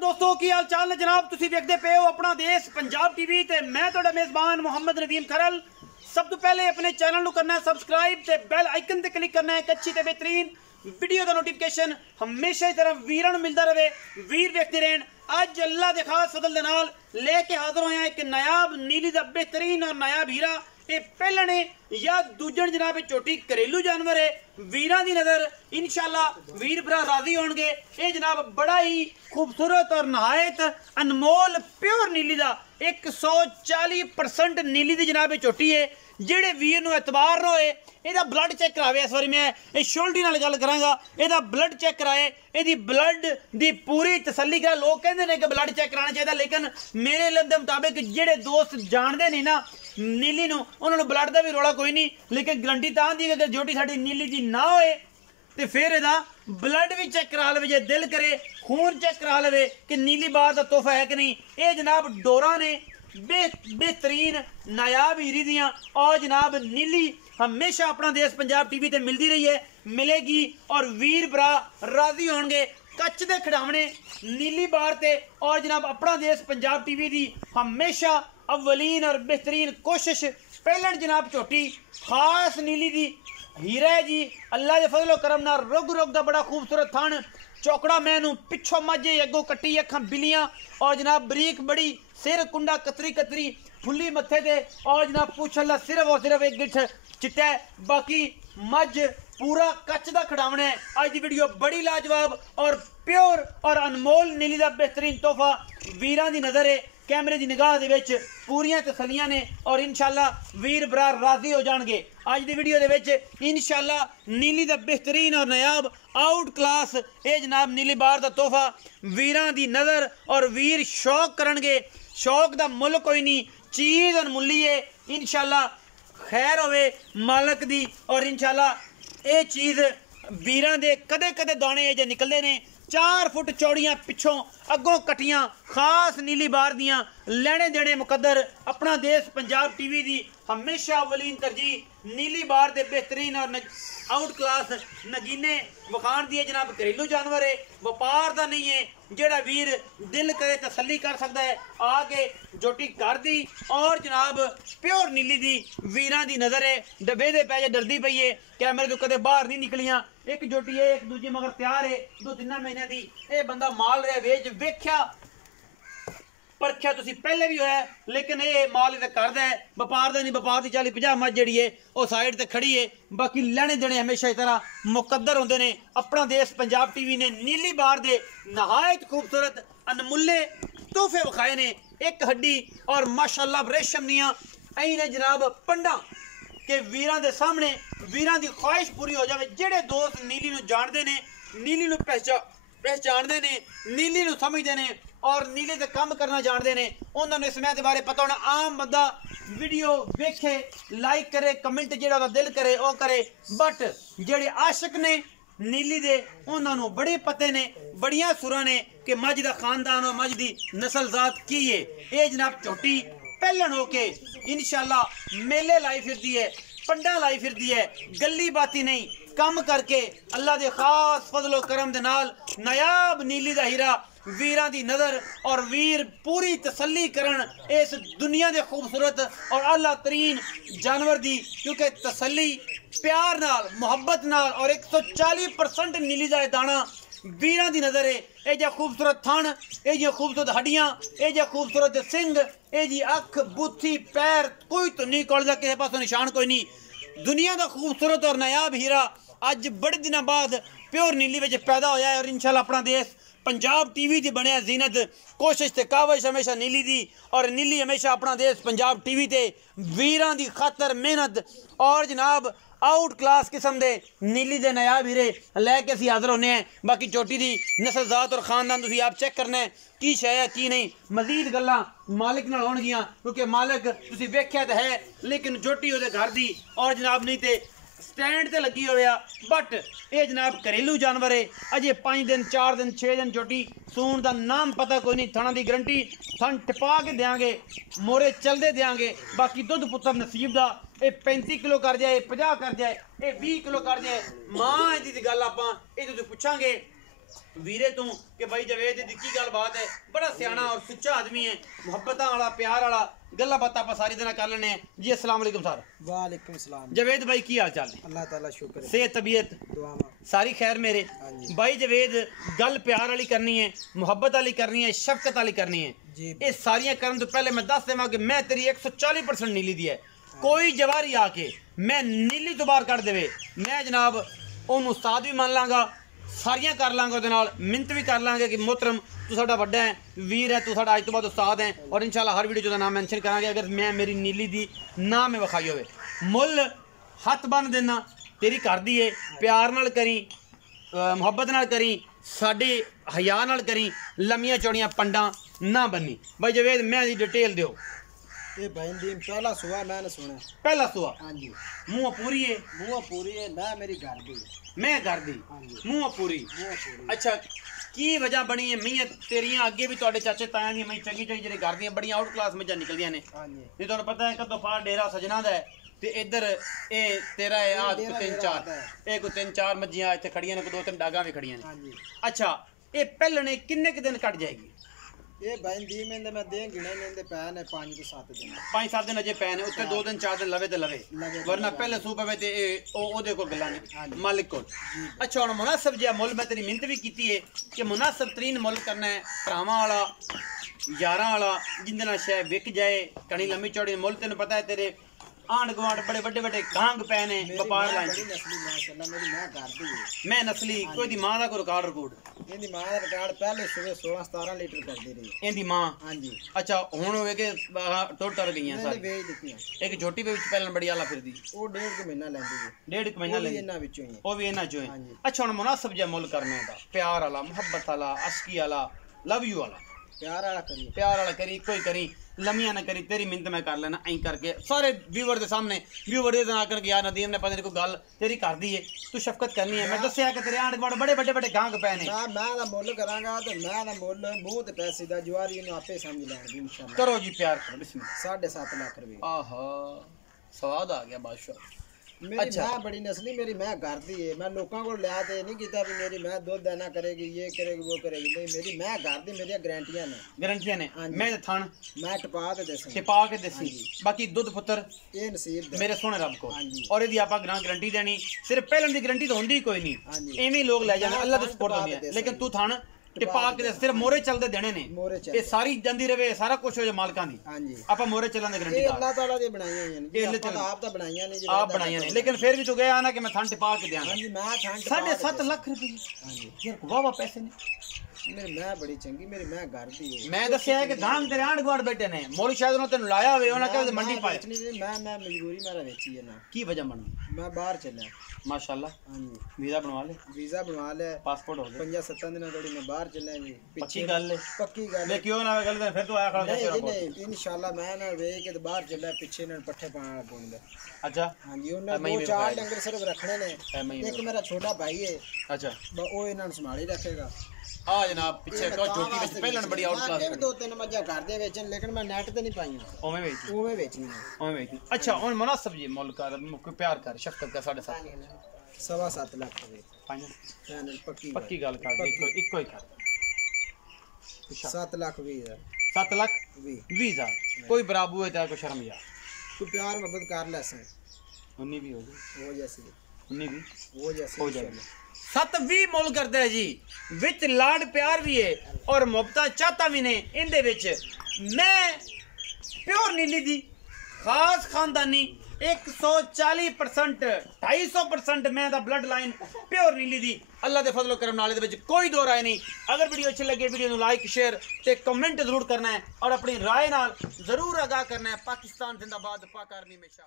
दोस्तों की हाल चाल ने जनाब तुसी देखते पे हो अपना देश पंजाब टीवी ते मैं तुहाडा मेजबान मोहम्मद नदीम खरल। सब तो पहले अपने चैनल को करना है सब्सक्राइब ते बेल आइकन ते क्लिक करना है एक अच्छी ते बेहतरीन वीडियो का नोटिफिकेशन हमेशा की तरह वीरां नूं मिलता रहे। वीर देखते रहन। अज अल्लाह दे खास फजल दे नाल लेके हाजिर होया एक नायाब नीली दा बेहतरीन और नायाब हीरा। ये पहला ने या दूजन जनाब झोटी घरेलू जानवर है। वीरां दी नज़र इंशाअल्लाह वीर भरा राजी होंगे। ये जनाब बड़ा ही खूबसूरत और नहायत अनमोल प्योर नीली दा 140% नीली दी जनाब झोटी है। जेड़े वीर नूं एतबार होए ਇਹਦਾ ब्लड चेक करावे। इस बार मैं ये शोल्डी नाल गल करांगा। ਇਹਦਾ ब्लड चेक कराए, ਇਹਦੀ ब्लड दी पूरी तसल्ली करा। लोग कहते हैं कि ब्लड चेक कराना चाहिए, लेकिन मेरे इल्म के मुताबिक जेड़े दोस्त जानते नहीं ना नीली नूं उन्होंने ब्लड का भी रौला कोई नहीं, लेकिन गारंटी तां दी अगर झोटी साडी नीली दी ना होए तो फिर ਇਹਦਾ ब्लड भी चेक करा ले। जे दिल करे खून चेक करा ले कि नीली बार का तोहफा है कि नहीं। ये जनाब डोरा ने बेहतरीन नायाब हीरी दियाँ और जनाब नीली हमेशा अपना देश पंजाब टीवी ते मिलती रही है, मिलेगी और वीर भरा राजी होंगे। कच्च दे खिडावने नीली बार ते और जनाब अपना देश पंजाब टीवी दी हमेशा अव्वलीन और बेहतरीन कोशिश। पहलन जनाब झोटी खास नीली दी हीरा है जी। अल्लाह के फजलो करम नाल रुग रुग दा बड़ा खूबसूरत थान चौकड़ा मैनू पिछों मझे अगों कट्टी अखां बिलियां और जनाब बरीक बड़ी सिर कुंडा कतरी कतरी फुली मत्थे ते और जनाब पूछ अल्लाह सिर्फ और सिर्फ एक गिठ चिट्टा है। बाकी मझ पूरा कच्च दा खिडावना है। अज दी वीडियो बड़ी लाजवाब और प्योर और अनमोल नीली दा बेहतरीन तोहफा वीरां दी नज़र है। कैमरे की निगाह दे विच पूरियां तसलियां ने और इंशाअल्लाह वीर भरा राजी हो जाएंगे। अज दी वीडियो दे विच इंशाअल्लाह नीली दा बेहतरीन और नायाब आउट क्लास ये जनाब नीली बार दा तोहफा वीरां दी नज़र और वीर शौक करनगे। शौक दा मुल कोई नहीं, चीज़ अनमुल्ली है। इंशाअल्लाह खैर होवे मालक दी और इंशाअल्लाह ये चीज़ वीरां दे कदे कदे दाने जे निकलते ने। 4 फुट चौड़ियां पिछों अगों कटियां खास नीली बार दियां लेने देने मुकद्दर अपना देश पंजाब टीवी दी हमेशा अवलीन तरजीह नीली बार दे बेहतरीन और आउट क्लास नगीने वखान दिए जनाब घरेलू जानवर है, व्यापार का नहीं है। जेड़ा वीर दिल करे तसल्ली कर सकता है आके झोटी घर दी और जनाब प्योर नीली दी वीरां दी नज़र है। डब्बे दे पैसे डरदी पई है, कैमरे तो कदे बाहर नहीं निकलियां। एक झोटी है एक दूजी मगर तैयार है 2-3 महीने दी। ये बंदा माल रहा वेच वेख्या परख्या तुसी पहले भी होया, लेकिन ये माल इधर करदा है व्यापार का नहीं। व्यापार की 40-50 मझ जी है वह साइड ते खड़ी है। बाकी लेने देने हमेशा इस तरह मुकद्दर होंगे ने। अपना देश पंजाब टीवी ने नीली बार दे नहायत खूबसूरत अनमुल्ले तोहफे विखाए ने। एक हड्डी और माशाअल्लाह रेशम दियां ऐ ने जनाब पंडा के वीरां दे सामने वीरां दी ख्वाहिश पूरी हो जाए। जेड़े दोस्त नीली नूं जानदे ने, नीली नूं पहचानते ने, नीली नूं समझते ने और नीले ते काम करना जानते ने, उन्होंने इस मैच के बारे पता होना। आम बंदा वीडियो वेखे लाइक करे कमेंट जेड़ा दिल करे वो करे, बट जेड़े आशिक ने नीली दे उन्होंने बड़े पते ने बड़िया सुरां ने कि मझ का खानदान और मझ की नस्ल जात की है। ये जनाब झोटी पहलन होके इंशाअल्लाह मेले लाई फिरती है, पंडा लाई फिरती है, गली बाती नहीं कम करके अल्लाह के खास फजलो करम दे नाल नायाब नीली दा हीरा वीरां दी नज़र और वीर पूरी तसल्ली करन इस दुनिया के खूबसूरत और आला तरीन जानवर दी। क्योंकि तसल्ली प्यार नाल मुहब्बत नाल और 140% नीली दा दाना वीरां दी नज़र है। ये जो खूबसूरत थन, ये जो खूबसूरत हड्डियां, ये जो खूबसूरत सिंग, ये जी अख बुथी पैर कोई तो नहीं कोलदा किसी पासों निशान कोई नहीं। दुनिया का खूबसूरत और नायाब हीरा अज बड़े दिनों बाद प्योर नीली में पैदा होया है और इंशाअल्लाह अपना देश पंजाब टीवी की बनया जीनत कोशिश ते काविश हमेशा नीली दी और नीली हमेशा अपना देश पंजाब टीवी ते वीरां दी खातर मेहनत और जनाब आउट क्लास किस्म दे नीली दे नायाब हीरे लैके असीं हाज़र होने हैं। बाकी चोटी दी नस्ल जात और खानदान तुसीं आप चेक करना है की शै है की नहीं। मजीद गल्लां मालिक नाल होणगियां क्योंकि मालिक तुसीं वेख्या तो है, लेकिन चोटी उहदे घर दी और जनाब नहीं ते स्टैंड ते लगी होया। बट ये जनाब घरेलू जानवर है। अजे 5 दिन 4 दिन 6 दिन चोटी सून का नाम पता कोई नहीं। थणा की गारंटी थन टिपा के देंगे, मोरे चलते देंगे। बाकी दुध पुत्र नसीब का ये 35 किलो कर जाए, 50 कर जाए, ये 20 किलो कर जाए। मां दी गल आपां ये तुसीं पुछांगे वीरे तू कि भाई जवेद दी की गलबात है, बड़ा सियाना और सुच्चा आदमी है, मुहब्बत वाला प्यार वाला, गल्ला बातां ਆਪਾਂ सारी दिन कर लेने हैं जी। अस्सलाम वालेकुम सर। वालेकुम सलाम। जवेद भाई की हाल चाल है? अल्लाह ताला शुक्र है, सेहत तबीयत दुआवां सारी खैर मेरे भाई। जवेद गल प्यार वाली करनी है, मुहब्बत वाली करनी है, शफकत वाली करनी है जी। ये सारियां करन तो पहले मैं दस देवां कि मैं तेरी 140% नीली दी है। कोई जवारी आके मैं नीली तो बाहर कर देवे, मैं जनाब ओनू उस्ताद भी मान लांगा, सारियां कर लांगा, ਉਹਦੇ ਨਾਲ ਮਿੰਤ ਵੀ ਕਰ ਲਾਂਗੇ कि मोहतरम तू साडा ਵੱਡਾ है, वीर है, तू साडा अज तो बाद उस्ताद है। और इंशाल्लाह हर वीडियो 'ਚ ਉਹਦਾ नाम मेंशन करांगे अगर मैं मेरी नीली दी ना मैं विखाई होवे। मुल हथ बन देना तेरी कर दी है, प्यार नाल करी, मुहब्बत नाल करी, साडे हया नाल करी, लम्मियां चौड़ियां पंडा ना बनी। भाई जवेद मैं दी डिटेल दियो। ये बहनदीन पहला सुआ मैंने सुना। पहला सुआ हाँ जी। मुंह पूरी है, मुँह पूरी है ना, मेरी घर दी मैं कर दी हाँ जी। मुंह पूरी। मुँह पूरी। अच्छा की वजह बनी है मैं तेरियां अगे भी तुहाडे चाचे तायां दी मैं चंगी चंगी जेह्ड़ी घर दियां बड़ियां आउट क्लास मझां निकलदियां ने। हाँ जी। ते तुहानू पता है कदों फार डेरा सजना दा है ते इधर ए तेरा है आ डेरा तीन मेरा चार आता है। ए कोई तीन चार मज्जियां इत्थे खड़ियां ने, कोई दो तीन डागां भी खड़ियां ने। हाँ जी। अच्छा ये पहलने किन्ने क दिन कट जाएगी? ये बहनदीन में मैं दे गिने में पैन है 5 to 7 दिन। 5-7 दिन अजे पैने उत्ते 2 दिन 4 दिन लवे ते लवे, लवे। वरना पहले सूप पवे ते ओदे को गल्लां ने हाँ जी। मालिक को। अच्छा हुण मुनासिब जिहा मुल मैं तेरी मिहनत भी कीती है कि मुनासिब तरीन मुल करना है, भरावां वाला यारां वाला जिंदे नाल शै विक जाए, कणी लम्मी चौड़ी। मुल तेन पता है तेरे आंड गवांड बड़े बड़े बड़े गांग पै ने व्यापार लाइन बड़ी नस्ली माशाल्लाह मेरी मैं घर दी है। मैं नस्ली कोई दी मां दा कोई रिकॉर्ड इनदी मां दा रिकॉर्ड पहले सुबह 16-17 लीटर करदी रही। इंदी मां। हाँ जी। अच्छा हुण होवे कि टुर टुर गईयां मैंने सारी। बेच दित्तियां। एक झोटी पे विच पहलन बड़ी आला फिरदी, वो 1.5 महीना लैंदी है। 1.5 महीना वो भी लगी इन्हां विचों ही है। ਉਹ ਵੀ ਇਹਨਾਂ ਚੋਂ हाँ ਹੈ। जी। ਅੱਛਾ ਹੁਣ ਮੁਨਾਸਬ ਜਿਹਾ ਮੁੱਲ ਕਰਨਾ ਇਹਦਾ, ਪਿਆਰ ਵਾਲਾ, ਮੁਹੱਬਤ ਵਾਲਾ, ਅਸ਼ਕੀ ਵਾਲਾ, ਲਵ ਯੂ ਵਾਲਾ। प्यार वाला करिए। प्यार वाला करी, कोई करी लम्मियां ना करी, तेरी मिन्नत मैं कर लेना ऐं करके सारे व्यूवर के सामने। व्यूवर ये ना करके यार नदीम ने पता नहीं कोई गल तेरी कर दी है, तू शफकत करनी है। मैं दसिया कि तेरे आंड गुआंढ बड़े बड़े बड़े गांग पै ने। मैं दा मुੱਲ करांगा ते मैं दा मुੱਲ मूंह ते पैसे दा जुआरी ने आपे समझ लैणगे इंशाल्लाह। करो जी प्यार करो, बिस्मिल्लाह। 7.5 लाख रुपए। आहा स्वाद आ गया बादशाह। मेरी अच्छा। मैं बड़ी नस्ली, मेरी मैं घर दी है। मैं लोगों को लिया ते नहीं कीता भी मेरी मैं दूध देना करेगी, ये करेगी, वो करेगी। नहीं, मेरी मैं घर दी, मेरी गारंटियां ने। गारंटियां ने। हाँ जी। मैं ते थण मैं टपा ते दस छिपा के दसी, बाकी दुध पुत्र ये नसीब दे। मेरे सोने रब को। हाँ जी। और यदि आप गारंटी देनी, सिर्फ पहलन की गारंटी तो होंदी ही कोई हाँ नहीं, जी। एवं लोग ले जाने, अल्लाह दी सपोर्ट टपा होंदी के है। दे लेकिन सकते। तू थान टिपा के दे, सिर्फ मोरे चलते देने ने, मोरे ये चल। सारी जंदी रवे, सारा कुछ हो जाए मालकां दी। हाँ जी। आपा मोरे चलन दी गारंटी ये दा अल्लाह ताला दी बनाईयां हैं ये जी। ले आपा चल। आप ता बनाईयां नहीं जी। आप बनाइया नहीं, लेकिन फिर भी तू गया ना कि मैं थान टिपा के हाँ दियां। जी। मैं ठंड 7.5 लाख रुपए हाँ जी। यार वाह वाह पैसे ने। मेरी मैं बड़ी चंगी, मेरी मैं घर दी है। मैं दसिया है कि गांग तेरे आंड गुआंढ बैठे ने, मोल शायद उन्होंने तेन लाया होवे, उन्होंने कहा मंडी पाए। बेचनी नहीं, मैं मजबूरी मेरा बेची है ना। की वजह बन गई? मैं बाहर चला। माशाल्लाह हाँ जी। वीजा बनवा ले, वीजा बनवा लिया, पासपोर्ट हो गया। 5-7 दिन थोड़ी मैं बाहर चला जी। पक्की गल है, पक्की गल है। लेकिन क्यों ना गल फिर तू आया खड़ा नहीं तेरा जी कोल। नहीं, इंशाल्लाह मैं ना वे के बाहर चला, पीछे ना पट्ठे पाना लगूंगा। अच्छा हाँ जी। उन्हें मैं 2-4 डंगर सिर्फ रखने ने। मैं एक मेरा छोटा भाई है, अच्छा वो इन्हां संभाल ही रखेगा। आ जनाब पीछे को छोटी विच पहलन बड़ी आउट क्लास मैं 2-3 मज्जा घर दे बेचन, लेकिन मैं नेट ते नहीं पाईयां, ओਵੇਂ ਵੇਚੀ उवें बेचनी है। ओਵੇਂ ਵੇਚੀ। अच्छा ਹੁਣ मुनासिब जी मुल्क का कोई प्यार कर, शफकत का 7.5 7.5 लाख रुपए फाइनल फाइनल पक्की पक्की गल कर, इको ही कर। 7 लाख 20 हज़ार 7 लाख 20। 20 हजार कोई बराबू है कोई शर्म यार। तू प्यार मोहब्बत कर ले सन, 19 भी हो गई, वो जैसी 19 भी वो जैसी हो जाएगी। 7-20 मुल करता है जी, विच लाड प्यार भी है और मुहब्बत चाहता भी ने। इंदे विच मैं प्योर नीली दी खास खानदानी 140%, 250% मैं दा ब्लड लाइन प्योर नीली दी। अल्लाह दे फजलो करम नाले दे विच कोई दो राय नहीं। अगर वीडियो अच्छी लगे वीडियो को लाइक शेयर ते कमेंट जरूर करना है और अपनी राय नाल जरूर आगाह करना है। पाकिस्तान जिंदाबाद, पाक आर्मी हमेशा।